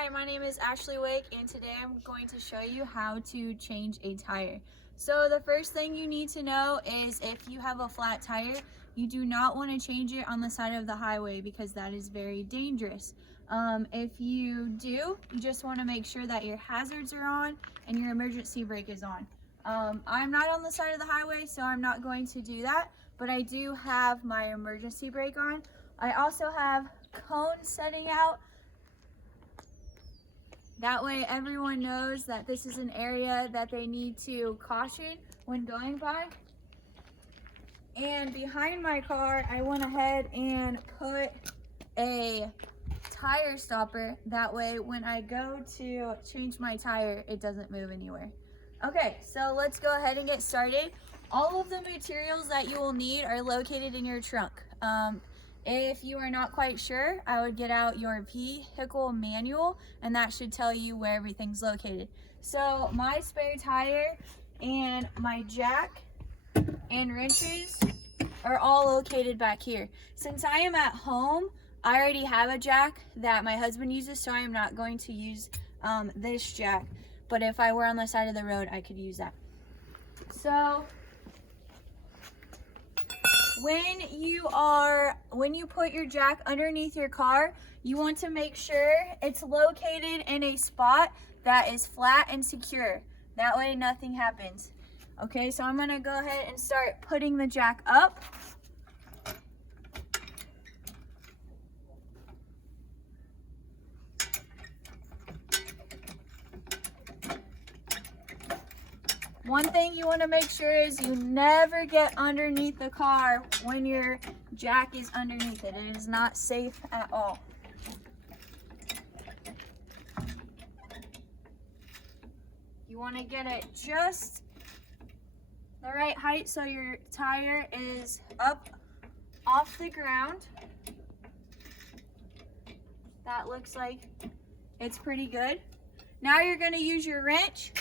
Hi, my name is Ashley Wick, and today I'm going to show you how to change a tire. So the first thing you need to know is if you have a flat tire, you do not want to change it on the side of the highway because that is very dangerous. If you do, you just want to make sure that your hazards are on and your emergency brake is on. I'm not on the side of the highway, so I'm not going to do that, but I do have my emergency brake on. I also have cones setting out. That way everyone knows that this is an area that they need to caution when going by. And behind my car, I went ahead and put a tire stopper. That way when I go to change my tire, it doesn't move anywhere. Okay, so let's go ahead and get started. All of the materials that you will need are located in your trunk. If you are not quite sure, I would get out your vehicle manual, and that should tell you where everything's located. So my spare tire and my jack and wrenches are all located back here. Since I am at home, I already have a jack that my husband uses, so I am not going to use this jack. But if I were on the side of the road, I could use that. So when you put your jack underneath your car, you want to make sure it's located in a spot that is flat and secure. That way nothing happens. Okay, so I'm gonna go ahead and start putting the jack up. One thing you want to make sure is you never get underneath the car when your jack is underneath it. It is not safe at all. You want to get it just the right height so your tire is up off the ground. That looks like it's pretty good. Now you're going to use your wrench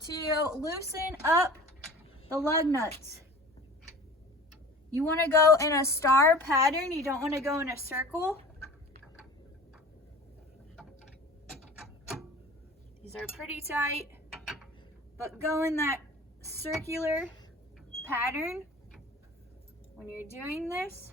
to loosen up the lug nuts. You want to go in a star pattern. You don't want to go in a circle. These are pretty tight, but go in that circular pattern when you're doing this.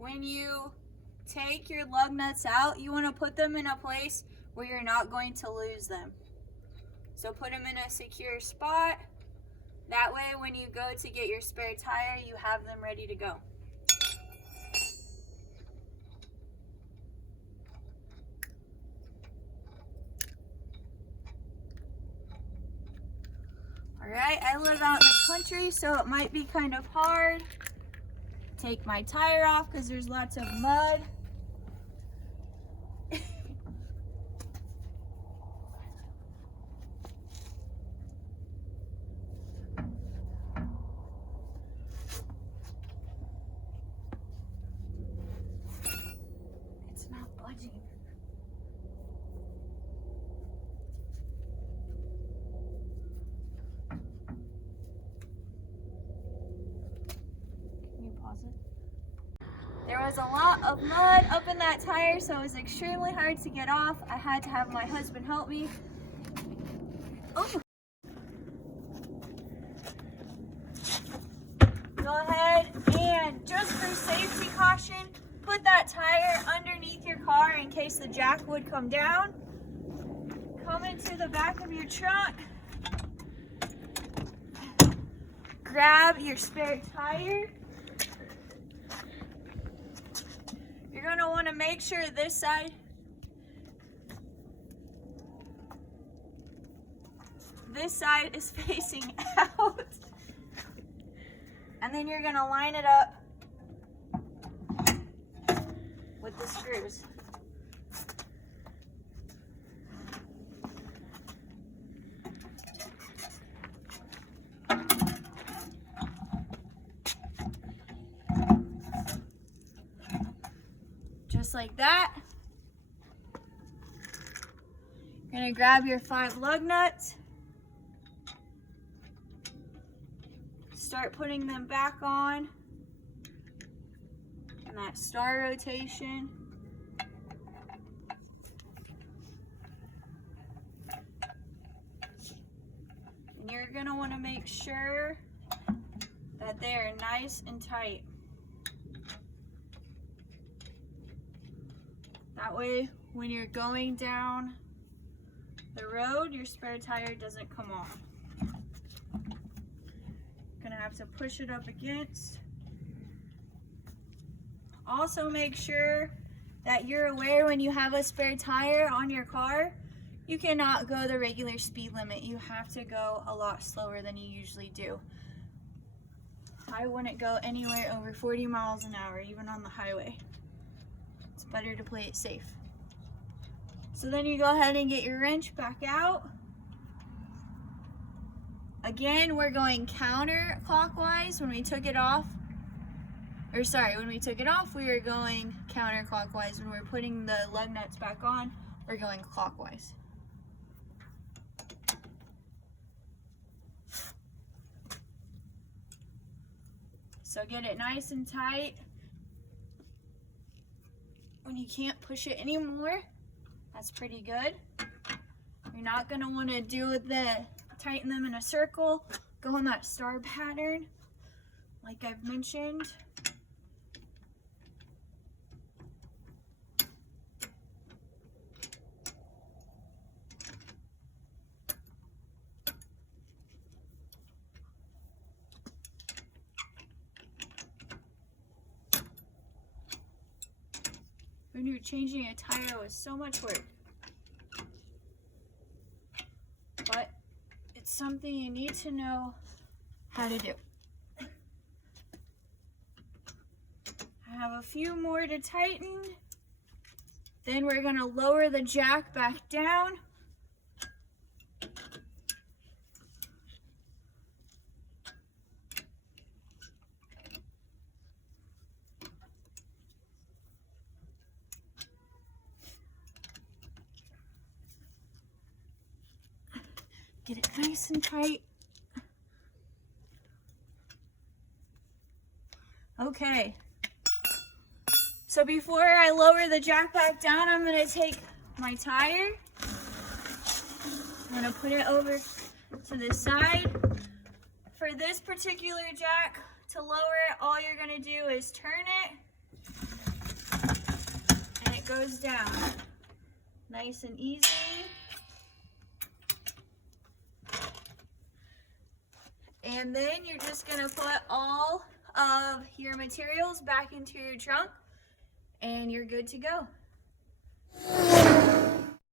When you take your lug nuts out, you want to put them in a place where you're not going to lose them. So put them in a secure spot. That way when you go to get your spare tire, you have them ready to go. Alright, I live out in the country, so it might be kind of hard. Take my tire off because there's lots of mud. It's not budging. There was a lot of mud up in that tire, so it was extremely hard to get off. I had to have my husband help me. Oh. Go ahead and, just for safety caution, put that tire underneath your car in case the jack would come down. Come into the back of your trunk. Grab your spare tire. You're going to want to make sure this side is facing out. And then you're going to line it up with the screws. like that. You're gonna grab your 5 lug nuts. Start putting them back on. And that star rotation. And you're gonna wanna make sure that they are nice and tight. That way, when you're going down the road, your spare tire doesn't come off. Gonna have to push it up against. Also make sure that you're aware when you have a spare tire on your car, you cannot go the regular speed limit. You have to go a lot slower than you usually do. I wouldn't go anywhere over 40 miles an hour, even on the highway. It's better to play it safe. So then you go ahead and get your wrench back out. Again, we're going counterclockwise. When we took it off, when we took it off, we were going counterclockwise. When we're putting the lug nuts back on, we're going clockwise. So get it nice and tight. When you can't push it anymore, that's pretty good. You're not gonna wanna tighten them in a circle, go on that star pattern, like I've mentioned. When you're changing a tire with so much work. But it's something you need to know how to do. I have a few more to tighten. Then we're gonna lower the jack back down. Get it nice and tight. Okay. So before I lower the jack back down, I'm gonna take my tire. I'm gonna put it over to the side. For this particular jack, to lower it, all you're gonna do is turn it, and it goes down. Nice and easy. And then you're just gonna put all of your materials back into your trunk and you're good to go.